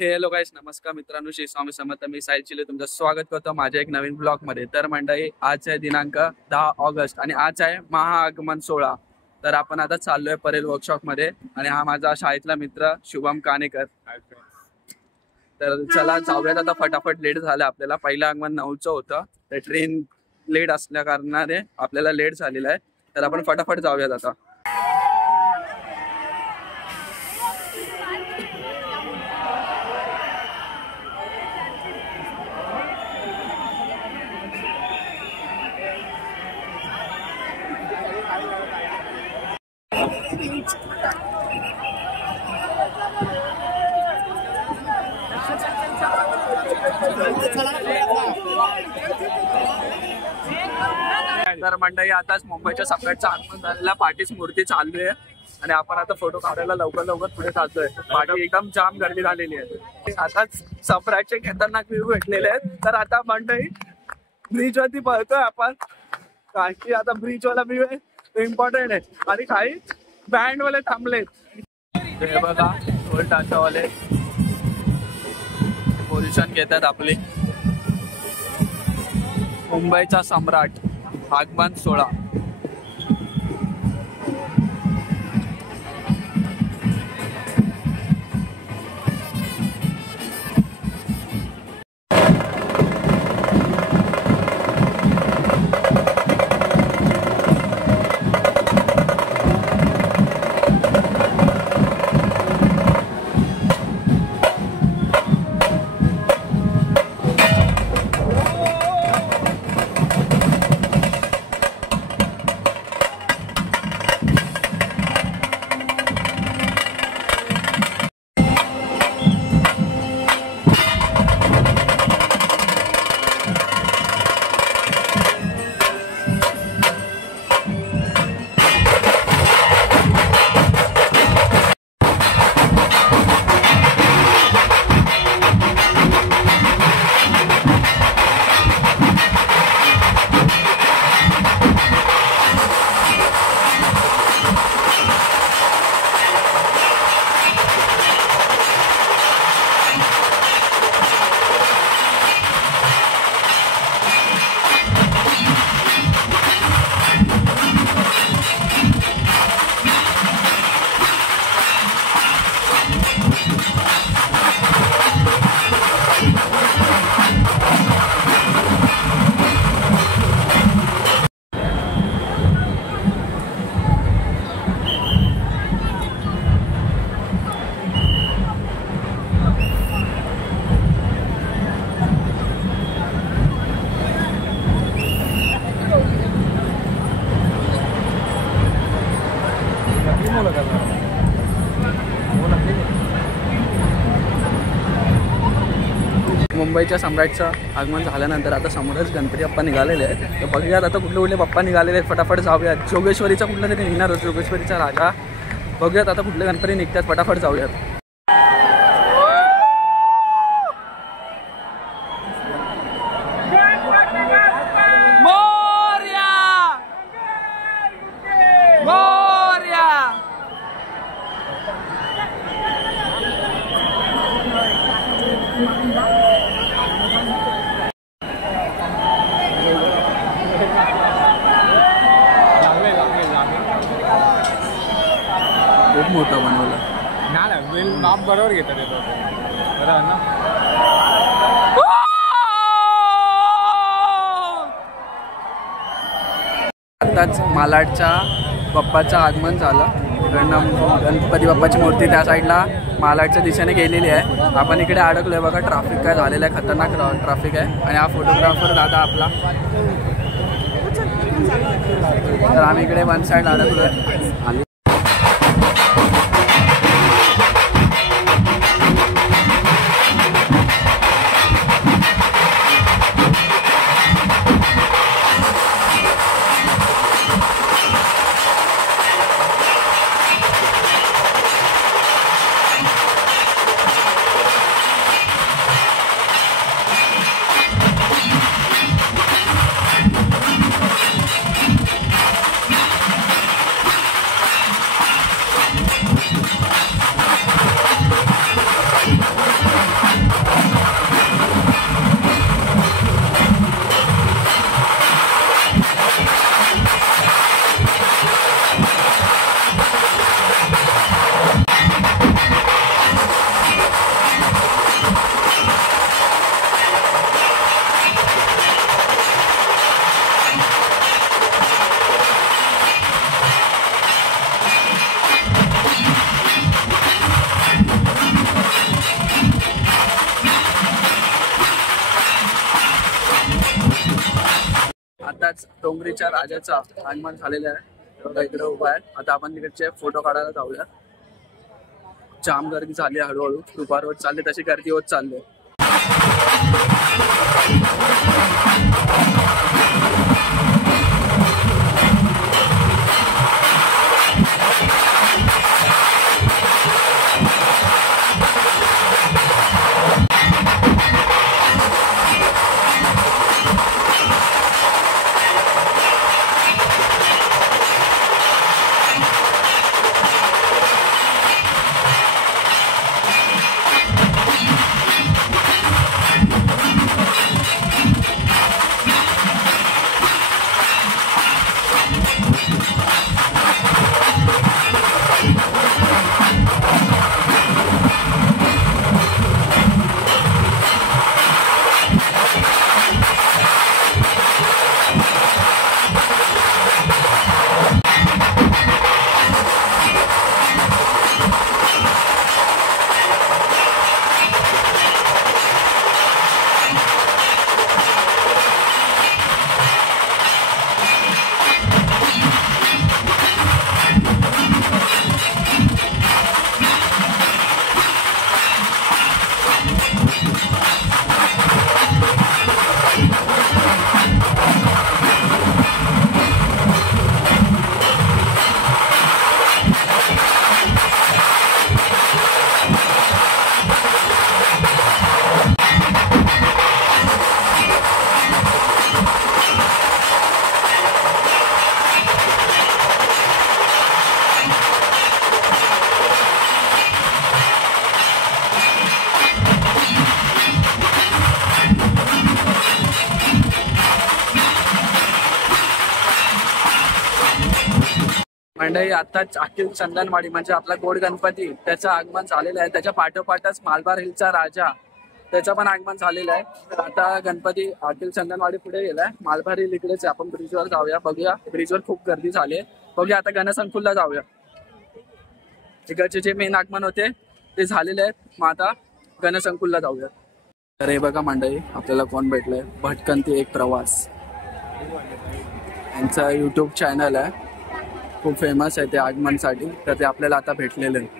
Hello गाईस, नमस्कार मित्रांनो, श्री स्वामी समर्थ. मी साहिल चिले तुमचं स्वागत करतो माझ्या एक नवीन ब्लॉग मध्ये. तर मंडळी, आज आहे दिनांक 10 ऑगस्ट आणि आज आहे महाआगमन सोहळा. तर आपण आता चाललोय परेल वर्कशॉप मध्ये आणि हा माझा शाळेतला मित्र शुभम कानेकर. तर चला जाऊयात आता फटाफट. लेट झालं आपल्याला. पहिलं आगमन 9चं होतं, तर ट्रेन लेट असल्या कारणाने आपल्याला लेट झालेला आहे. तर आपण फटाफट जाऊयात आता. तर मंडळी, आताच मुंबईच्या सम्राटचं आगमन झालेला पाठीच मूर्ती चालू आहे आणि आपण आता फोटो काढायला लवकर पुढे जातोय. पाठी एकदम जाम गर्दी झालेली आहे. आताच सम्राटचे खतरनाक व्ह्यू भेटलेले आहेत. तर आता मंडळी ब्रिज वरती पळतोय आपण, कारण की आता ब्रिज वाला व्ह्यू आहे तो इम्पॉर्टंट आहे. आणि काही बँड वाले थांबलेत. हे बघा, टोल टाकावाले पोझिशन घेतात आपली. मुंबईचा सम्राट आगमन सोहळा. मुंबईच्या सम्राटचं आगमन झाल्यानंतर आता समोरच गणपती बाप्पा निघालेले आहेत. तर बघूयात आता कुठले बाप्पा निघालेले आहेत. फटाफट जाऊयात. जोगेश्वरीचा कुठला तरी निघणार होता, जोगेश्वरीचा राजा. बघूयात आता कुठले गणपती निघतात. फटाफट जाऊयात. खूप मोठा बनवला ना. बाप बरोबर घेतात ना. आताच मालाडच्या बाप्पाचं आगमन झालं. गणपती बाप्पाची मूर्ती त्या साईडला मालाडच्या दिशेने गेलेली आहे. आपण इकडे अडकलोय. बघा, ट्रॅफिक काय झालेलं आहे, खतरनाक ट्रॅफिक आहे. आणि हा फोटोग्राफर दादा आपला. तर आम्ही इकडे वन साईड अडकलोय. आताच डोंगरीच्या राजाचा आगमन झालेलं आहे. एवढा इकडे उभा आहे. आता आपण तिकडचे फोटो काढायला जाऊया. जाम गर्दी झाली हळूहळू. दुपार होत चालली तशी गर्दी होत चालली. मंडळी आताच अखिल चंदनवाडी म्हणजे आपला गोड गणपती त्याचं आगमन झालेलं आहे. त्याच्या पाठोपाठच मालबार हिलचा राजा त्याचं पण आगमन झालेलं आहे. तर आता गणपती अखिल चंदनवाडी पुढे गेलाय. मालबार हिल इकडेच. आपण ब्रिजवर जाऊया, बघूया. ब्रिजवर खूप गर्दी झाली. बघूया आता गणसंकुलला जाऊया. इकडचे जे मेन आगमन होते ते झालेले आहेत. मग आता गणसंकुलला जाऊया. तर हे बघा मंडळी आपल्याला कोण भेटलंय. भटकंती एक प्रवास यांचा यूट्यूब चॅनल आहे. खूप फेमस आहे ते आगमनसाठी. तर ते आपल्याला आता भेटलेले आहे.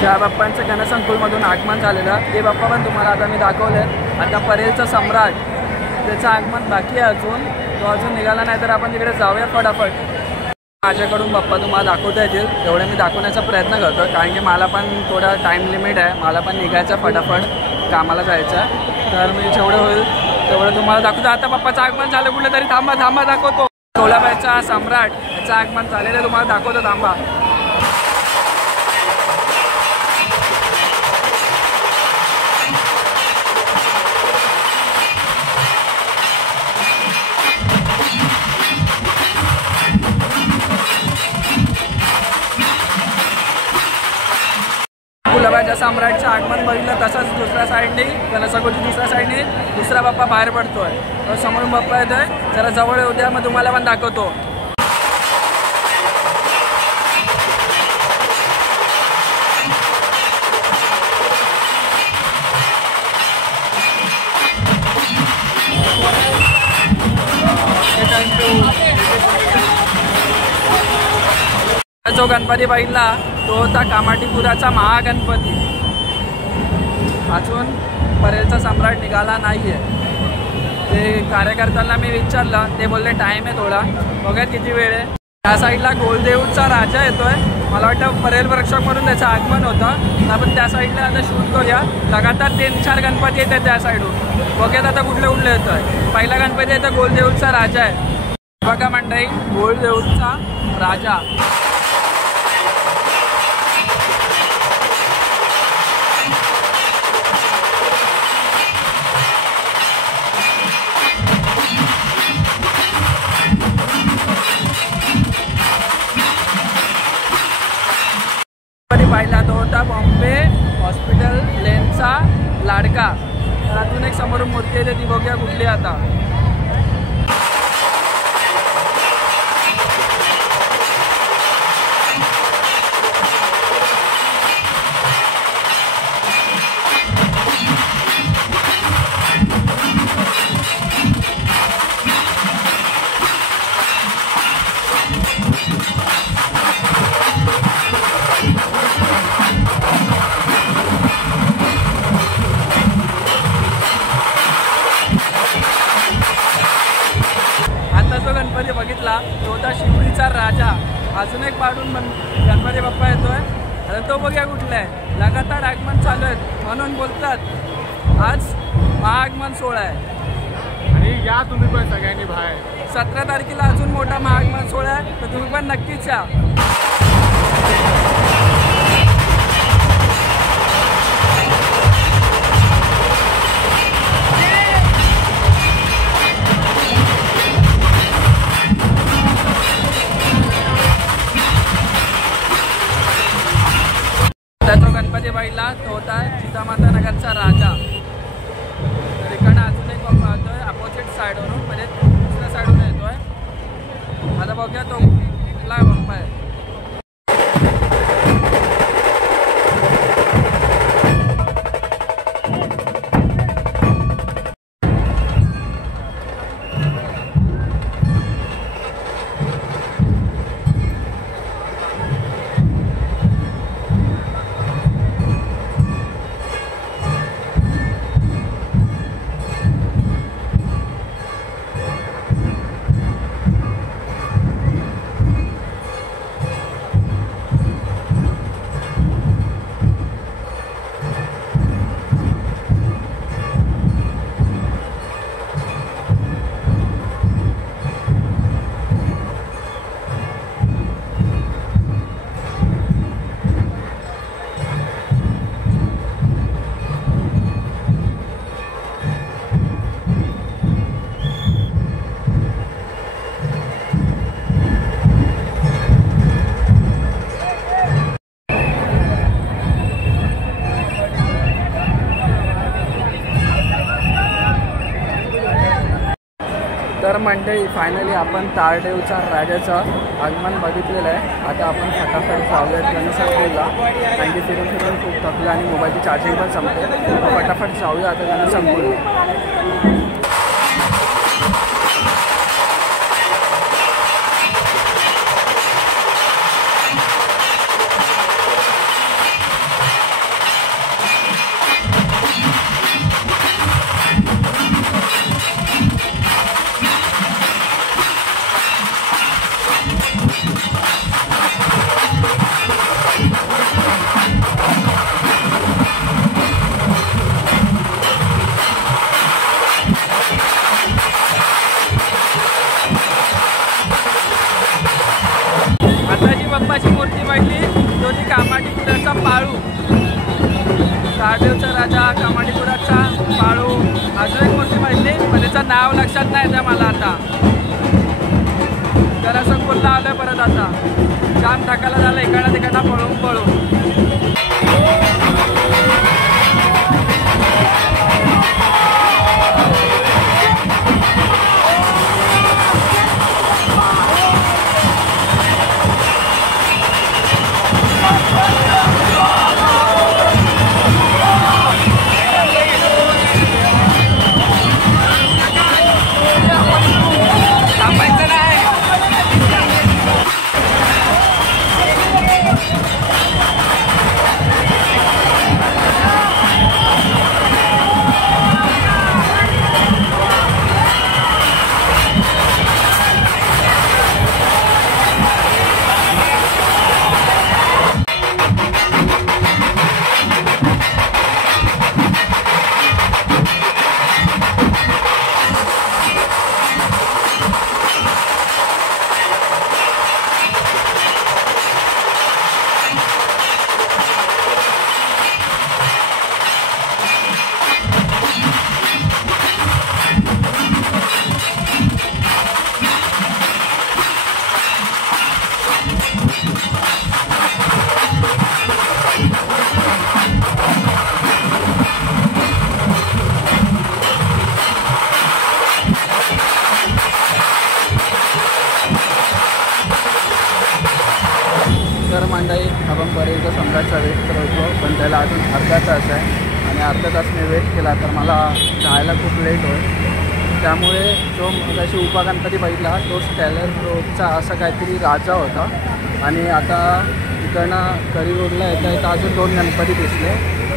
ज्या बाप्पांचं गणसंकुलमधून आगमन झालेलं ते बाप्पा पण तुम्हाला आता मी दाखवले. आता परेलचा सम्राट त्याचं आगमन बाकी आहे अजून. तो अजून निघाला नाही तर आपण तिकडे जाऊया फटाफट. माझ्याकडून बाप्पा तुम्हाला दाखवता येतील तेवढे मी दाखवण्याचा प्रयत्न करतो. कारण की मला पण थोडा टाईम लिमिट आहे. मला पण निघायचं फटाफट कामाला जायचं आहे. तर मी जेवढं होईल तेवढं तुम्हाला दाखवतो. आता बाप्पाचं आगमन झालं कुठलं तरी. थांबा दाखवतो. कोल्हापूरचा सम्राट याचं आगमन झालेलं तुम्हाला दाखवतो. थांबा. सम्राटचं आगमन बघितलं तसंच दुसऱ्या साईडने गणेशगौरीच्या दुसऱ्या साईडने दुसरा बाप्पा बाहेर पडतोय. तो समोरून बाप्पा येतोय. जरा जवळ येऊ द्या मग तुम्हाला पण दाखवतो. जो गणपती बघितला तो होता कामाठीपुराचा महागणपती. अजून परेलचा सम्राट निघाला नाहीये. ते कार्यकर्त्यांना मी विचारलं, ते बोलले टाइम आहे थोडा, बघा किती वेळ आहे. त्या साईडला गोलदेऊळचा राजा येतोय. मला वाटतं परेल वर्कशॉपमधून त्याचं आगमन होतं. आपण त्या साईडला आता शूट करूया. लगातार 3-4 गणपती येतात त्या साईडून. बघूयात आता कुठले कुठले येतोय. पहिला गणपती येतो गोलदेऊळचा राजा आहे. बघा मंडळी, गोलदेऊळचा राजा. पाहिला तो होता बॉम्बे हॉस्पिटल लेनचा लाडका. तर अजून एक समोरून मूर्ती येते, ती बघूया कुठली आता. गणपती बघितला तो होता शिवडीचा राजा. अजून एक पाडून गणपती बाप्पा येतोय. तर तो बघूया कुठला आहे. लगातार आगमन चालू आहेत म्हणून बोलतात आज महाआगमन सोहळा आहे. आणि या तुम्ही पण सगळ्यांनी बाहेर. 17 तारखेला अजून मोठा महाआगमन सोहळा आहे, तर तुम्ही पण नक्कीच या. जो गणपती बाईला तो होता जिजामाता नगरचा राजा. तर इकडनं अजून एक बाप्पा येतोय अपोजिट साईडवरून, म्हणजे दुसऱ्या साईडवरून येतोय. आता बघूया तो कुठला बाप्पा आहे. तर मंडळी फायनली आपण तारदेवच्या राजाचं आगमन बघितलेलं आहे. आता आपण फटाफट जाऊयात गणेशगौरीला. कारण की फिरून फिरून खूप थकलं आणि मोबाईलची चार्जिंग पण संपते. फटाफट जाऊया आता गणेशगौरीला. बाप्पाची मूर्ती वाढली तो ती कामाठीपुराचा पाळू. तारदेवचा राजा, कामाठीपुराचा पाळू. अजून एक मूर्ती वाढली पण त्याचं नाव लक्षात नाही येतं मला आता. जरा संकुलला आलं परत आता. जाम थकायला झालं इकडं तिकडं पळून. तर मंडळी आपण परेलचा सम्राटचा वेट करतो, पण त्याला अजून अर्धा तास आहे आणि अर्धा तास मी वेट केला तर मला जायला खूप लेट होईल. त्यामुळे जो मगाशी उपगणपती बघितला तो स्टॅलर रोडचा असा काहीतरी राजा होता. आणि आता इकडनं करी रोडला येता अजून 2 गणपती दिसले.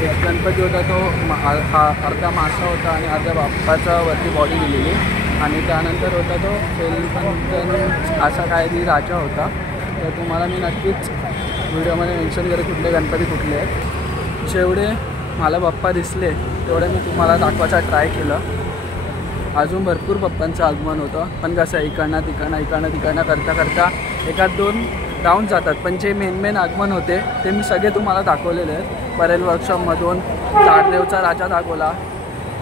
एक गणपती होता तो हा अर्धा मासा होता आणि अर्ध्या बाप्पाचा वरती बॉडी दिलेली. आणि त्यानंतर होता तो बेलपंचन असा काहीतरी राजा होता. तर तुम्हाला मी नक्कीच व्हिडिओमध्ये मेन्शन करेन कुठले गणपती कुठले आहेत. जेवढे मला बाप्पा दिसले तेवढे मी तुम्हाला दाखवायचा ट्राय केलं. अजून भरपूर बाप्पांचं आगमन होतं, पण कसं इकडनं तिकडनं करता करता 1-2 डाऊन जातात. पण जे मेन आगमन होते ते मी सगळे तुम्हाला दाखवलेले आहेत. परेल वर्कशॉपमधून ताडदेवचा राजा दाखवला,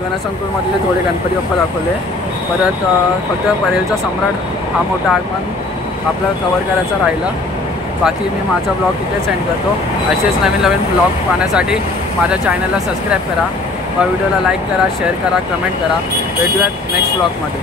गणसंकुलमधले थोडे गणपती बाप्पा दाखवले. परत फक्त परेलचा सम्राट हा मोठा आगमन आपलं कवर करायचा राहिला. बाकी मी माझा ब्लॉग इथेच एंड करतो. असेच नवीन ब्लॉग पाहण्यासाठी माझ्या चॅनलला सबस्क्राईब करा, व्हिडिओला लाईक करा, शेअर करा, कमेंट करा. भेटूयात नेक्स्ट ब्लॉगमध्ये.